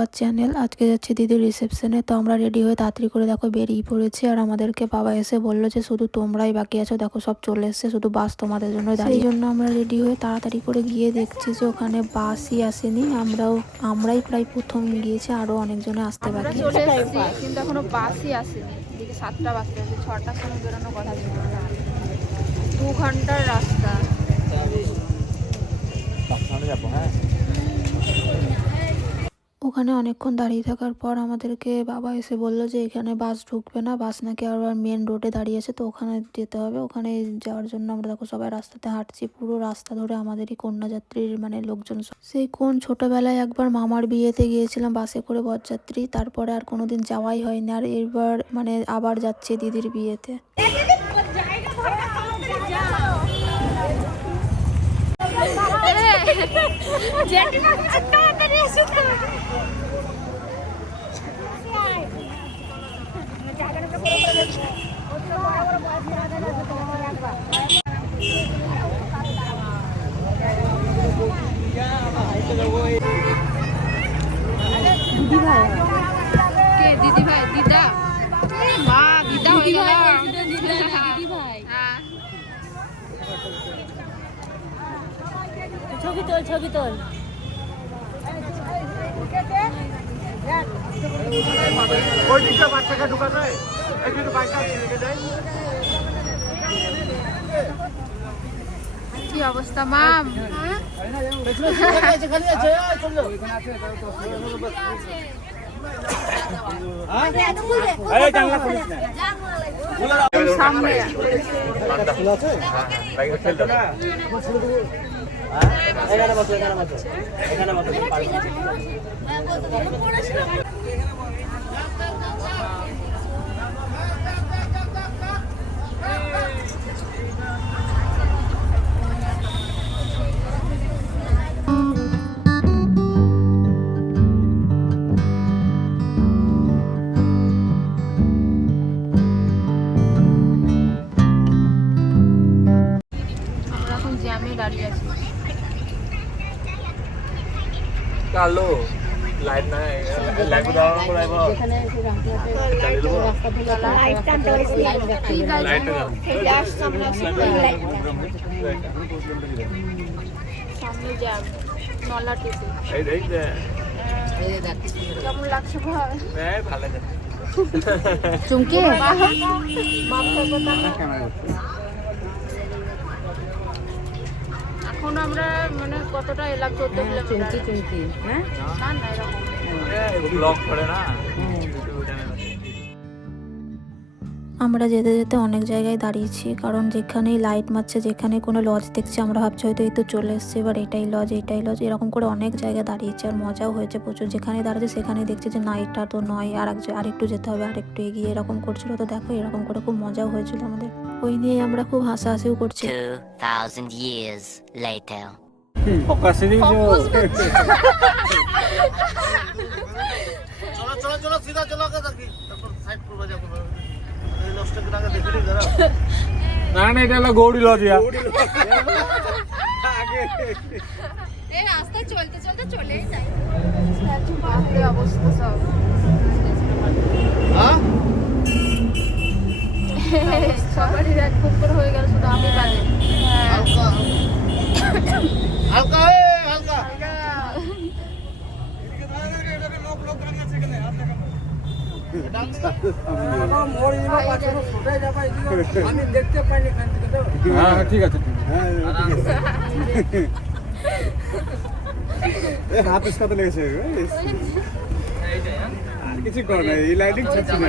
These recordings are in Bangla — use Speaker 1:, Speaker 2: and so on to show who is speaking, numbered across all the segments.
Speaker 1: আওয়ার চ্যানেল আজকে যাচ্ছি দিদির রিসেপশনে তো আমরা রেডি হয়ে তাড়াতাড়ি করে দেখো বেরিয়ে পড়েছি। আর আমাদেরকে বাবা এসে বলল যে শুধু তোমরাই বাকি আছো। দেখো সব চলে এসছে। শুধু বাস তোমাদের জন্য সেই জন্য আমরা রেডি হয়ে তাড়াতাড়ি করে গিয়ে দেখছি যে ওখানে বাসই আসেনি। আমরাও আমরাই প্রায় প্রথম গিয়েছি। আরও অনেকজনে আসতে বাকি
Speaker 2: এসেছি কিন্তু এখনও বাসই আসেনি। এদিকে সাতটা বাজতে আছে। ছটার সময় বেরোনোর কথা ছিল। দু ঘণ্টার রাস্তা।
Speaker 1: ওখানে অনেকক্ষণ দাঁড়িয়ে থাকার পর আমাদেরকে বাবা এসে বলল যে এখানে বাস ঢুকবে না বাস নাকি আবার মেন রোডে দাঁড়িয়ে আছে তো ওখানে যেতে হবে। ওখানে যাওয়ার জন্য আমরা দেখো সবাই রাস্তাতে হাঁটছি পুরো রাস্তা ধরে আমাদেরই কন্যাযাত্রীর মানে লোকজন সব। সেই কোন ছোটবেলায় একবার মামার বিয়েতে গিয়েছিলাম বাসে করে বরযাত্রী তারপরে আর কোনোদিন যাওয়াই হয়নি। আর এবার মানে আবার যাচ্ছে দিদির বিয়েতে।
Speaker 2: কে দিদি ভাই দিদা। মা দিদা হয়ে গেল দিদি ভাই
Speaker 3: ছবি তোল ছবি তোল
Speaker 4: ওই দিকটা বাচ্চাকে ঢুকানো হয়। একটু একটু বাইকটা রেখে দেয়।
Speaker 2: কি অবস্থা মাম? সামনে।
Speaker 4: এখানে বসো এখানে বসো এখানে বসো। কালো। লাইট নাই লাইট দাও
Speaker 3: লাইট টানতে
Speaker 4: লাইট
Speaker 2: সামনে জ্যাম
Speaker 4: এই যে
Speaker 2: কেমন লাগছে ভাই
Speaker 4: এই ভালো লাগে।
Speaker 3: চুমকি?
Speaker 2: এখন আমরা মানে কতটা এলাম চোদ্দ কিলোমিটার
Speaker 3: চুমকি হ্যাঁ
Speaker 2: না না এরকম
Speaker 4: ব্লগ করে না?
Speaker 1: আমরা যেতে যেতে অনেক জায়গায় দাঁড়িয়েছি কারণ যেখানেই লাইট মারছে যেখানে কোনো লজ দেখছি আমরা ভাবছি হয়তো এই তো চলে এসছে এবার এটাই লজ এটাই লজ এরকম করে অনেক জায়গায় দাঁড়িয়েছি আর মজাও হয়েছে প্রচুর। যেখানে দাঁড়াচ্ছে সেখানেই দেখছি যে না এটা তো নয় আর এক আরেকটু যেতে হবে আরেকটু এগিয়ে এরকম করছিল। তো দেখো এরকম করে খুব মজাও হয়েছিল আমাদের। ওই নিয়ে আমরা খুব হাসাহাসিও করছি।
Speaker 5: 2,000 years later.
Speaker 4: চলো চলো চলো সিধা চলো আগে দেখি। তারপর সাইড করবে যাব। এই লসটা আগে দেখে নিই দাঁড়া
Speaker 6: না না এটা হলো গৌরী লজিয়া
Speaker 2: এই রাস্তায় চলতে চলতে চলেই বাপরে অবস্থা সব।
Speaker 4: হ্যাঁ?
Speaker 2: সবারই এক করে হয়ে গেল শুধু আমি বাদে
Speaker 4: হালকা। হালকা এ, হালকা।
Speaker 6: হ্যাঁ হ্যাঁ, ঠিক আছে ঠিক
Speaker 7: হাতের সাথে লেগেছে আর কিছু করো না এই লাইটিং ছাড়ছি না।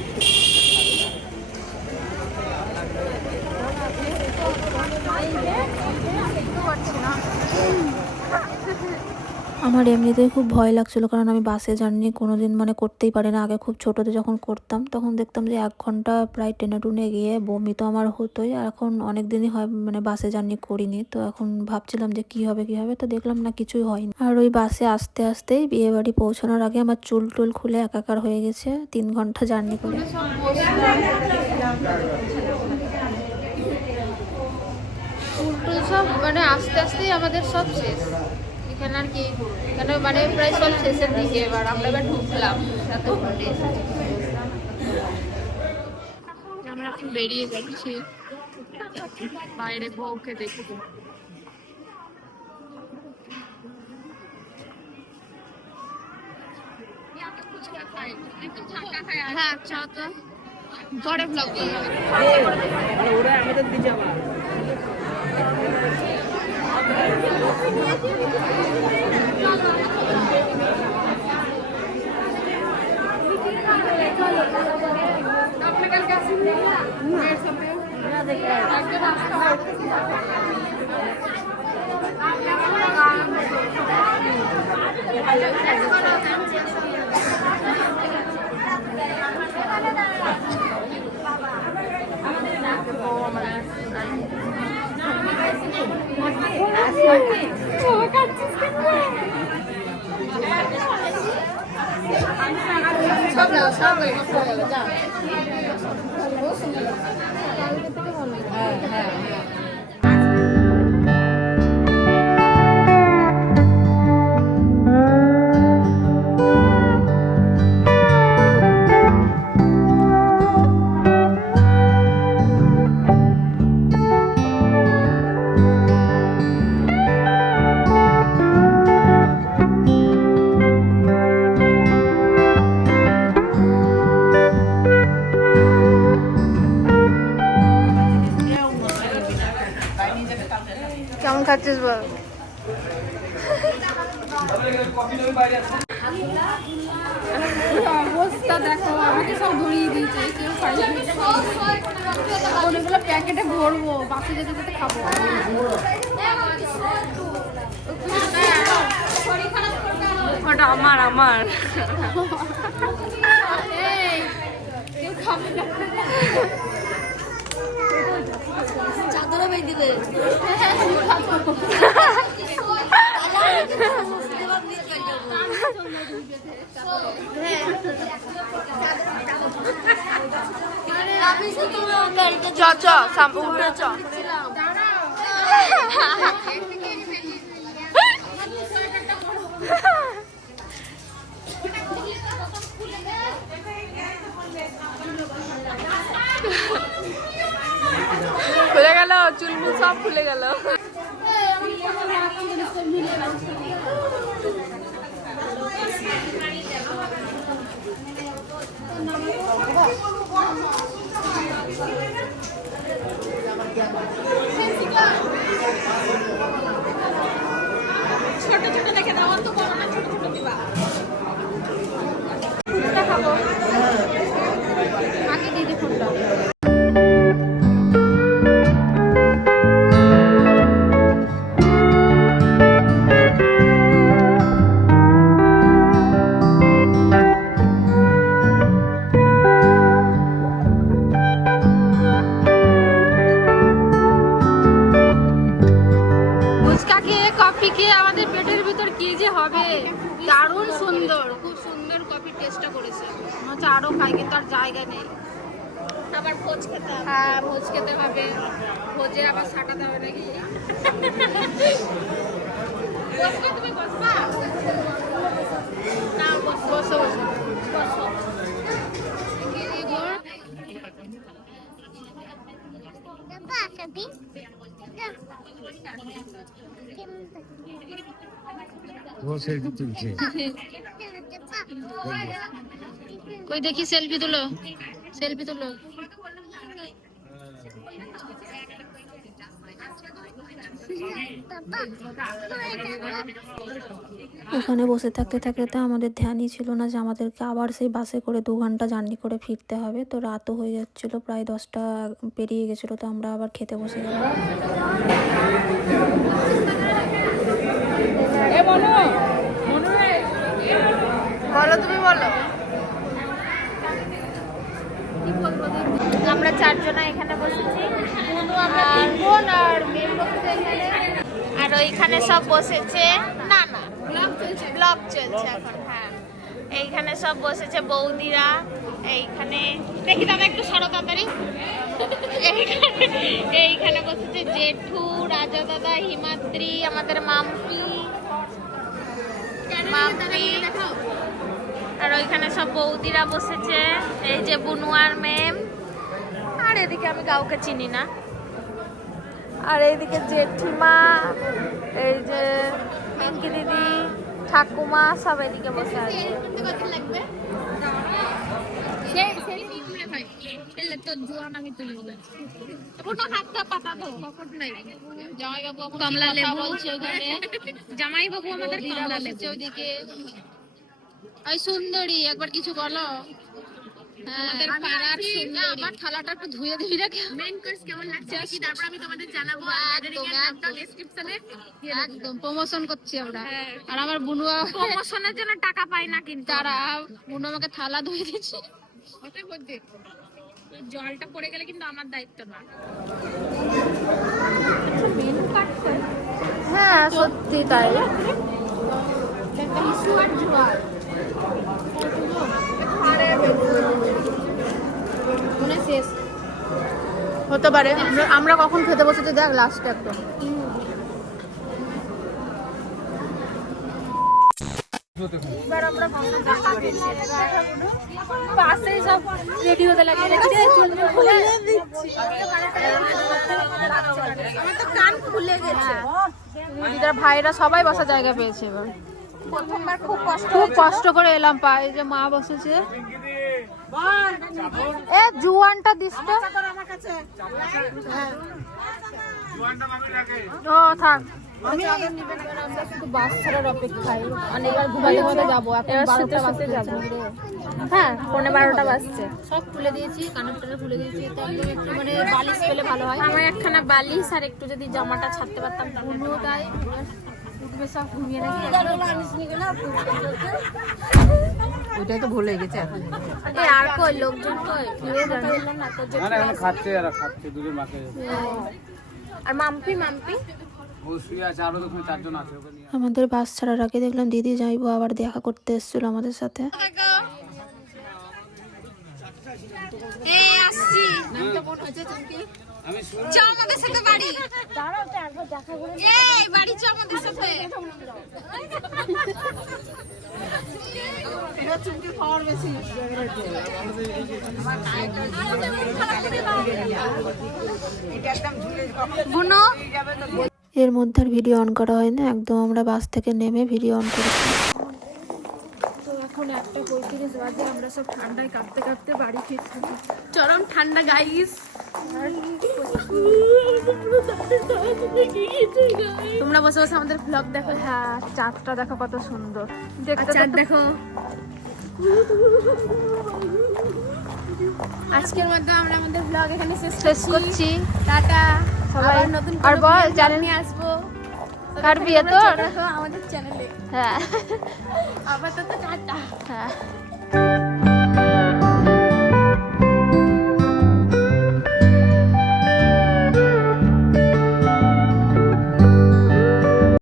Speaker 1: আমার এমনিতেই খুব ভয় লাগছিল, কারণ আমি বাসে জার্নি কোনো দিন মানে করতেই পারি না আগে খুব ছোটোতে যখন করতাম, তখন দেখতাম যে এক ঘণ্টা প্রায় টেনে টুনে গিয়ে বমি তো আমার হতোই, আর এখন অনেক দিনই হয় মানে বাসে জার্নি করিনি। তো এখন ভাবছিলাম যে কি হবে কি হবে, তো দেখলাম না কিছুই হয়নি। আর ওই বাসে আস্তে আস্তেই বিয়ে বাড়ি পৌঁছানোর আগে আমার চুল টুল খুলে একাকার হয়ে গেছে, তিন ঘণ্টা জার্নি করে।
Speaker 2: সব মানে আস্তে আস্তেই আমাদের সব শেষ। এখানে আর কি, এখানে মানে প্রায় সব শেষের দিকে এবার আমরা এবার ঢুকলাম। আমরা এখন বেরিয়ে যাচ্ছি বাইরে বউকে দেখব হ্যাঁ আচ্ছা তো। পরে ব্লগ Thank you. কেমন অনেকগুলো প্যাকেটে ভরবো বাসে যেতে যেতে খাব। ওটা আমার আমার। খাবে না চ চ খুলে গেল চুলমুল সব খুলে গেল আবার ভোজ খেতে হবে। হ্যাঁ ভোজ খেতে হবে। ভোজে আবার সাটাতে হবে নাকি? বসবে তুমি বসবা? না বসো। বসো বসো? কই দেখি সেলফি তুলো? সেলফি তুলো।
Speaker 1: ওখানে বসে থাকতে থাকতে তো আমাদের ধ্যানই ছিল না যে আমাদেরকে আবার সেই বাসে করে দু ঘণ্টা জার্নি করে ফিরতে হবে। তো রাতও হয়ে যাচ্ছিল প্রায় দশটা পেরিয়ে গেছিল তো আমরা আবার খেতে বসে গেলাম।
Speaker 2: বলো বলো তুমি বলো। আমরা চারজনা এখানে বসেছি। আমরা তিন বোন আর ওইখানে সব বসেছে। না না ব্লগ চলছে। এখন হ্যাঁ। এইখানে সব বসেছে বৌদিরা এইখানে দেখি দাদা একটু সরো তাড়াতাড়ি। এইখানে এইখানে বসেছে জেঠু রাজা দাদা হিমাদ্রি আমাদের মাম্পি। মাম্পি। আর ওইখানে সব বৌদিরা বসেছে। এই যে বুনুয়ার মেম আর এদিকে আমি কাউকে চিনি না। আর এইদিকে জেঠিমা এই যে পিঙ্কি দিদি ঠাকুমা সব এদিকে বসে আছে। কমলা লেবু। বলছে জামাই বাবু আমাদের কমলা লেবু। ওইদিকে। ওই সুন্দরী একবার কিছু বলো। আমাদের পাড়ার সুন্দরী আমার থালাটা একটু ধুয়ে মেইন কোর্স কেমন লাগছে কি তারপর আমি তোমাদের জানাব। একদম একদম। ডেসক্রিপশনে একদম প্রমোশন করছি আমরা। আর আমার বুনুয়া প্রমোশনের জন্য টাকা পাই না কিন্তু। তারা বুনু আমাকে থালা ধুয়ে দিচ্ছে। ওটাই বলতে জলটা পড়ে গেলে কিন্তু আমার দায়িত্ব না। হ্যাঁ সত্যি তাই। হতে পারে। আমরা- আমরা কখন খেতে বসেছি দেখ লাস্টে একদম। এবার আমরা পাশে সব রেডি হতে লাগে। আমার তো কান খুলে গেছে। দিদার ভাইরা সবাই বসার জায়গা পেয়েছে এবার। প্রথমবার খুব কষ্ট খুব কষ্ট করে এলাম পা এই যে মা বসেছে। এ জুয়ানটা দিস তো ও থাক। বাস ছাড়ার অপেক্ষায় এবার ঘুমাতে ঘুমাতে যাব। বাজতে যাব হ্যাঁ পৌনে বারোটা বাজছে। সব খুলে দিয়েছি কানেক্টরে খুলে দিয়েছি একটু মানে বালিশ পেলে ভালো হয়। আমার একখানা বালিশ আর একটু যদি জামাটা ছাড়তে পারতাম তাই। উঠবে সব ঘুমিয়ে নাকি
Speaker 3: ওইটাই তো ভুলে গেছে এখন।
Speaker 2: এ আর কই লোকজন কই না।
Speaker 6: এখন খাচ্ছে এরা খাচ্ছে দুজন মাকে
Speaker 2: আর মাম্পি মাম্পি?
Speaker 6: আরও
Speaker 1: আমাদের বাস ছাড়ার আগে দেখলাম দিদি যাইবো আবার দেখা করতে এসেছিল আমাদের সাথে।
Speaker 2: আসছি। চ আমাদের সাথে বাড়ি। এই বাড়ি চ আমাদের সাথে।
Speaker 1: এর মধ্যে আর ভিডিও অন করা হয়নি একদম আমরা বাস থেকে নেমে ভিডিও অন করেছি।
Speaker 2: বাজে আমরা সব ঠান্ডায় কাঁপতে কাঁপতে বাড়ি ফিরছি। চরম ঠান্ডা গাইস তোমরা বসে বসে আমাদের ব্লগ দেখো।
Speaker 1: হ্যাঁ চাঁদটা দেখো কত সুন্দর।
Speaker 2: চাঁদ দেখো। আজকের মধ্যে আমরা আমাদের ব্লগ এখানে শেষ
Speaker 1: করছি।
Speaker 2: টাটা।
Speaker 1: সবাই
Speaker 2: নতুন
Speaker 1: আর বল জানেন
Speaker 2: নিয়ে আসব।
Speaker 1: কার বিয়ে তোর?
Speaker 2: আমাদের চ্যানেলে
Speaker 1: হ্যাঁ।
Speaker 2: আপাতত টাটা।
Speaker 1: হ্যাঁ।